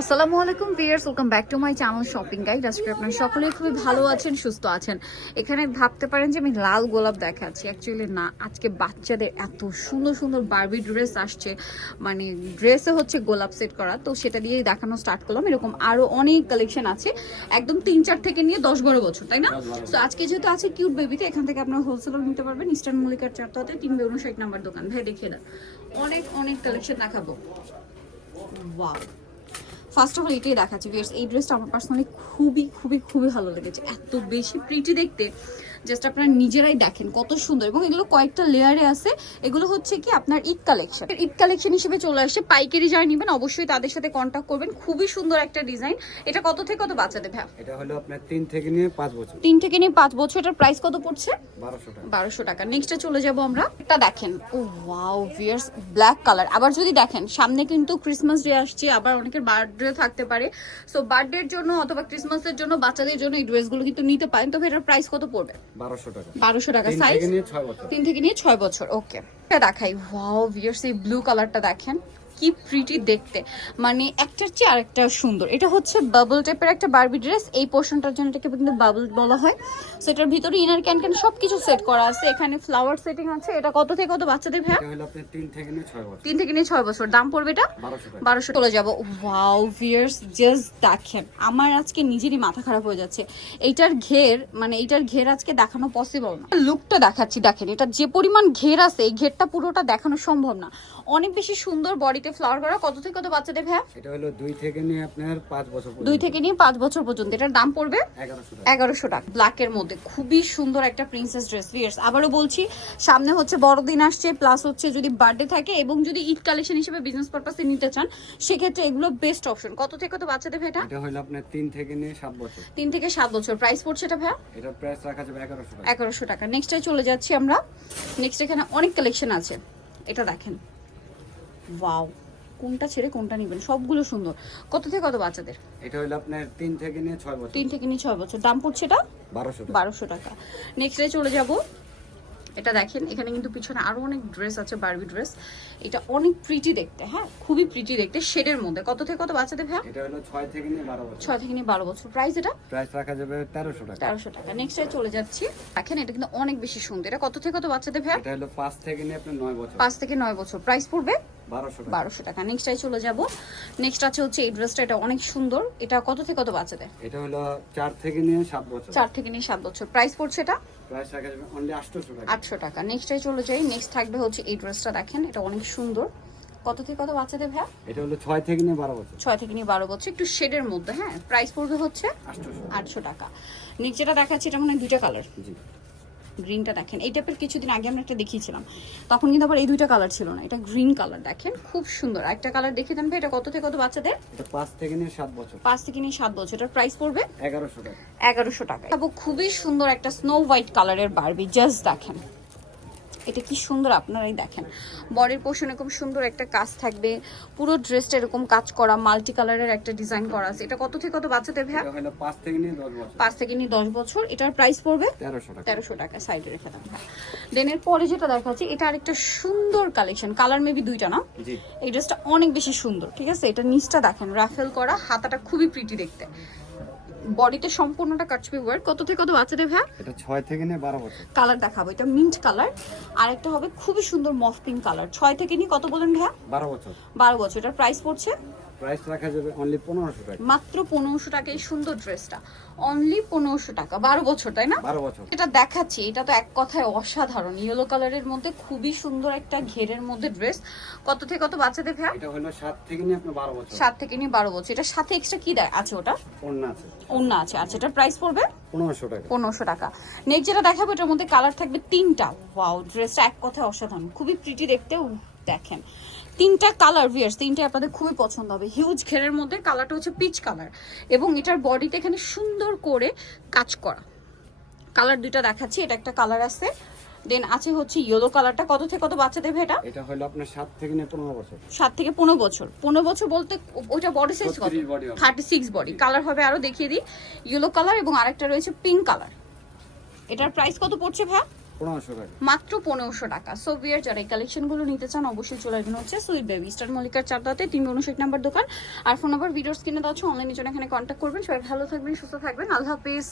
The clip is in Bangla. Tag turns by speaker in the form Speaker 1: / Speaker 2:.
Speaker 1: আসসালামু আলাইকুম viewers welcome back to my channel shopping guide. আজকে আপনারা সকলেই খুবই ভালো আছেন সুস্থ আছেন। এখানে ভাবতে পারেন যে আমি লাল গোলাপ দেখাচ্ছি। অ্যাকচুয়ালি না আজকে বাচ্চাদের এত সুন্দর সুন্দর বারবি ড্রেস আসছে। মানে ড্রেসে হচ্ছে গোলাপ সেট করা। তো সেটা দিয়েই দেখানো স্টার্ট করলাম। এরকম আরও অনেক কালেকশন আছে। একদম তিন চার থেকে নিয়ে দশ বারো বছর তাই না? তো আজকে যেহেতু আছে কিউট বেবিতে এখান থেকে আপনারা হোলসেলও নিতে পারবেন। ইস্টার্ন মল্লিকার চারটাতে তিন উনষাট নাম্বার দোকান। ভাই দেখিয়ে দেন অনেক অনেক কালেকশন দেখাবো। ওয়াও ফার্স্ট অফ অল এটাই দেখাচ্ছি এই ড্রেসটা আমার পার্সোনালি খুবই খুবই খুবই ভালো লেগেছে। এত বেশি প্রিটি দেখতে। জাস্ট আপনারা নিজেরাই দেখেন কত সুন্দর। এবং এগুলো কয়েকটা লেয়ারে আছে। এগুলো হচ্ছে কি আপনার ঈদ কালেকশন ঈদ কালেকশন হিসেবে চলে আসে। পাইকারি যারা নেবেন অবশ্যই তাদের সাথে কন্ট্যাক্ট করবেন। খুবই সুন্দর একটা ডিজাইন এটা কত থেকে কত বাচ্চাদের ভ্যা
Speaker 2: এটা হলো আপনার তিন থেকে নিয়ে পাঁচ বছর।
Speaker 1: থেকে নিয়ে বছর। এটার প্রাইস কত পড়ছে?
Speaker 2: বারোশো টাকা।
Speaker 1: বারোশো টাকা। নেক্সটে চলে যাব আমরা। এটা দেখেন। ও ওয়াও ভিয়ার্স ব্ল্যাক কালার আবার যদি দেখেন সামনে কিন্তু ক্রিসমাস ডে আসছে। আবার অনেকের বার্থডে থাকতে পারে। সো বার্থডের জন্য অথবা ক্রিসমাসের জন্য বাচ্চাদের জন্য এই ড্রেসগুলো কিন্তু নিতে পারেন। তবে এটার প্রাইস কত পড়বে?
Speaker 2: বারোশো টাকা। তিন
Speaker 1: সাইজ
Speaker 2: থেকে নিয়ে ছয় বছর।
Speaker 1: তিন থেকে নিয়ে ছয় বছর ওকে এটা দেখাই। ওয়াও ভিয়ার্স এই ব্লু কালারটা দেখেন। কি প্রিটি দেখতে। মানে একটার চেয়ে আরেকটা সুন্দর। এটা হচ্ছে বাবল টাইপের একটা বারবি ড্রেস এই পোর্শনটার জন্য এটাকে কিন্তু বাবল বলা হয়। সো এটার ভিতরে ইনার ক্যান ক্যান সব কিছু সেট করা আছে। এখানে ফ্লাওয়ার সেটিং আছে। এটা কত থেকে কত বাচ্চাদের ভ্যা
Speaker 2: এটা হলো আপনার তিন থেকে নিয়ে ছয় বছর।
Speaker 1: দাম পড়বে এটা?
Speaker 2: বারোশো
Speaker 1: চলে যাব। ওয়াও ভিয়ার্স জাস্ট দেখেন। আমার আজকে নিজেরই মাথা খারাপ হয়ে যাচ্ছে। এইটার ঘের মানে এইটার ঘের আজকে দেখানো পসিবল না। লুকটা দেখাচ্ছি দেখেন। এটা যে পরিমাণ ঘের আছে এই ঘেরটা পুরোটা দেখানো সম্ভব না। অনেক বেশি সুন্দর বডিতে ফ্লাওয়ার করা। কত থেকে কত বাচ্চাদের ভ্যা
Speaker 2: এটা হলো দুই থেকে নিয়ে আপনার পাঁচ বছর পর্যন্ত।
Speaker 1: দুই থেকে নিয়ে পাঁচ বছর পর্যন্ত। এটার দাম পড়বে?
Speaker 2: এগারোশো টাকা।
Speaker 1: এগারোশো টাকা। ব্ল্যাকের মধ্যে। খুবই সুন্দর একটা প্রিন্সেস ড্রেস ভিয়ার্স আবারও বলছি সামনে হচ্ছে বড়দিন আসছে প্লাস হচ্ছে যদি বার্থডে থাকে এবং যদি ঈদ কালেকশন হিসেবে বিজনেস পারপাসে নিতে চান সেক্ষেত্রে এগুলো বেস্ট অপশন কত থেকে কত বাচ্চাদের ভেটা
Speaker 2: এটা? হলো আপনার তিন থেকে নিয়ে সাত বছর।
Speaker 1: তিন থেকে সাত বছর। প্রাইস পড়ছে এটা ভাইয়া?
Speaker 2: এটা প্রাইস রাখা যাবে এগারোশো টাকা।
Speaker 1: এগারোশো টাকা। নেক্সটে চলে যাচ্ছি আমরা। নেক্সট এখানে অনেক কালেকশন আছে। এটা দেখেন। ওয়াও কোনটা ছেড়ে কোনটা নেবেন? সবগুলো সুন্দর। কত থেকে কত বাচ্চাদের?
Speaker 2: এটা হলো আপনার 3 থেকে নিয়ে 6 বছর।
Speaker 1: 3 থেকে নিয়ে 6 বছর। দাম পড়ছে এটা?
Speaker 2: 1200 টাকা।
Speaker 1: 1200 টাকা। নেক্সটে চলে যাব। এটা দেখেন এখানে কিন্তু পিছনে আরও অনেক ড্রেস আছে বারবি ড্রেস এটা অনেক প্রিটি দেখতে হ্যাঁ? খুবই প্রিটি দেখতে শেডের মধ্যে। কত থেকে কত বাচ্চাদের ভ্যা
Speaker 2: এটা হলো ছয় থেকে নিয়ে বারো বছর।
Speaker 1: ছয় থেকে নিয়ে বারো বছর। প্রাইস এটা?
Speaker 2: প্রাইস রাখা যাবে তেরোশো টাকা।
Speaker 1: তেরোশো টাকা। নেক্সটে চলে যাচ্ছি। দেখেন এটা কিন্তু অনেক বেশি সুন্দর। এটা কত থেকে কত বাচ্চাদের ভ্যা
Speaker 2: এটা হলো পাঁচ থেকে নিয়ে আপনার নয় বছর।
Speaker 1: পাঁচ থেকে নয় বছর। প্রাইস পড়বে?
Speaker 2: বারোশো টাকা।
Speaker 1: টাকা। নেক্সটটাই চলে যাব। নেক্সট আছে হচ্ছে এই ড্রেসটা এটা অনেক সুন্দর। এটা কত থেকে কত বাচ্চাদের?
Speaker 2: এটা হলো চার থেকে নিয়ে সাত বছর।
Speaker 1: চার থেকে নিয়ে সাত বছর। প্রাইস পড়ছে এটা? আটশো টাকা। নেক্সটটাই চলে যাই। নেক্সট থাকবে হচ্ছে এই ড্রেসটা দেখেন এটা অনেক সুন্দর। কত থেকে কত বাচ্চাদের ভাই
Speaker 2: এটা হলো 6 থেকে নিয়ে বারো বছর।
Speaker 1: ছয় থেকে নিয়ে বারো বছর। একটু শেডের মধ্যে হ্যাঁ? প্রাইস পড়বে হচ্ছে
Speaker 2: আটশোশো
Speaker 1: আটশো টাকা। নিচেটা যেটা দেখাচ্ছি এটা মনে দুইটা কালার
Speaker 2: জি।
Speaker 1: গ্রিনটা দেখেন। এই টাইপের কিছুদিন আগে আমরা একটা দেখিয়েছিলাম। তখন কিন্তু আবার এই দুইটা কালার ছিল না। এটা গ্রিন কালার দেখেন। খুব সুন্দর। একটা কালার দেখিয়ে দেন ভাই এটা কত থেকে কত বাচ্চাদের?
Speaker 2: এটা পাঁচ থেকে নিয়ে সাত বছর।
Speaker 1: পাঁচ থেকে নিয়ে সাত বছর। এটার প্রাইস পড়বে?
Speaker 2: এগারোশো টাকা।
Speaker 1: এগারোশো টাকা। খুবই সুন্দর একটা স্নো হোয়াইট কালারের বারবি জাস্ট দেখেন। এটা কি সুন্দর আপনারাই দেখেন। বডির পোর্শনে খুব সুন্দর একটা কাজ থাকবে। পুরো ড্রেসটা এরকম কাজ করা মাল্টি কালারের একটা ডিজাইন করা আছে। এটা কত থেকে কত বাচ্চাদের
Speaker 2: এটা পাঁচ থেকে নিয়ে দশ বছর।
Speaker 1: পাঁচ থেকে নিয়ে দশ বছর। এটার প্রাইস পড়বে
Speaker 2: তেরোশো টাকা।
Speaker 1: তেরোশো টাকা সাইডে রেখে দেন দেন এর পরে যেটা দেখাচ্ছি এটা আরেকটা সুন্দর কালেকশন কালার মেবি দুইটা না?
Speaker 2: জি।
Speaker 1: এই ড্রেসটা অনেক বেশি সুন্দর ঠিক আছে? এটা নিচটা দেখেন রাফেল করা হাতাটা খুবই প্রিটি দেখতে। বডিতে সম্পূর্ণটা কাটছবি ওয়ার্ক কত থেকে কত আছে বাচ্চাদের ভাই?
Speaker 2: এটা 6 থেকে নে বারো বছর।
Speaker 1: কালার দেখাবো এটা মিন্ট কালার আর একটা হবে খুবই সুন্দর মফ পিঙ্ক কালার 6 থেকে নিয়ে কত বলেন ভাই
Speaker 2: 12 বছর।
Speaker 1: বারো বছর। এটার প্রাইস পড়ছে?
Speaker 2: প্রাইস রাখা যাবে অনলি পনেরোশো টাকা।
Speaker 1: মাত্র পনেরোশো টাকা এই সুন্দর ড্রেসটা। অনলি পনেরোশো টাকা। বারো বছর তাই না?
Speaker 2: বারো বছর।
Speaker 1: এটা দেখাচ্ছি। এটা তো এক কথায় অসাধারণ। ইয়েলো কালারের মধ্যে খুবই সুন্দর একটা ঘেরের মধ্যে ড্রেস। কত থেকে কত বাচ্চাদের ভ্যা
Speaker 2: এটা হলো সাত থেকে নিয়ে আপনার বারো বছর।
Speaker 1: সাত থেকে নিয়ে বারো বছর। এটা সাথে এক্সট্রা কি দেয়? আছে ওটা?
Speaker 2: পণ্য আছে।
Speaker 1: অন্য আছে। আচ্ছা এটার প্রাইস পড়বে?
Speaker 2: পনেরোশো টাকা।
Speaker 1: পনেরোশো টাকা। নেক্সট যেটা দেখাবো এটার মধ্যে কালার থাকবে তিনটা। ওয়াও ড্রেসটা এক কথায় অসাধারণ। খুবই প্রিটি দেখতে। দেখেন। তিনটা কালার ভিয়ার্স তিনটা আপনাদের খুবই পছন্দ হবে। হিউজ ঘেরের মধ্যে কালারটা হচ্ছে পিচ কালার এবং এটার বডিতে এখানে সুন্দর করে কাজ করা। কালার দুইটা দেখাচ্ছি এটা একটা কালার আছে। দেন আছে হচ্ছে ইয়েলো কালারটা কত থেকে কত বাচ্চা দেবে এটা?
Speaker 2: এটা হলো আপনার সাত থেকে নিয়ে পনেরো বছর।
Speaker 1: সাত থেকে পনেরো বছর। পনেরো বছর বলতে ওইটা বডি সাইজ কত?
Speaker 2: 36
Speaker 1: থার্টি সিক্স বডি কালার হবে আরও দেখিয়ে দিই। ইয়েলো কালার এবং আরেকটা রয়েছে পিঙ্ক কালার এটার প্রাইস কত পড়ছে ভাই মাত্র পনেরোশো টাকা। সো বিয়ার যারা এই কালেকশনগুলো নিতে চান, অবশ্যই চলে আসবেন হচ্ছে সুইট বেবি স্টার মল্লিকার চারদাতে তিন উনষাট নাম্বার দোকান। আর ফোন নাম্বার ভিডিও কিনে দেওয়া অনলাইনে জন্য এখানে কন্ট্যাক্ট করবেন। সবাই ভালো থাকবেন, সুস্থ থাকবেন। আল্লাহ হাফিজ।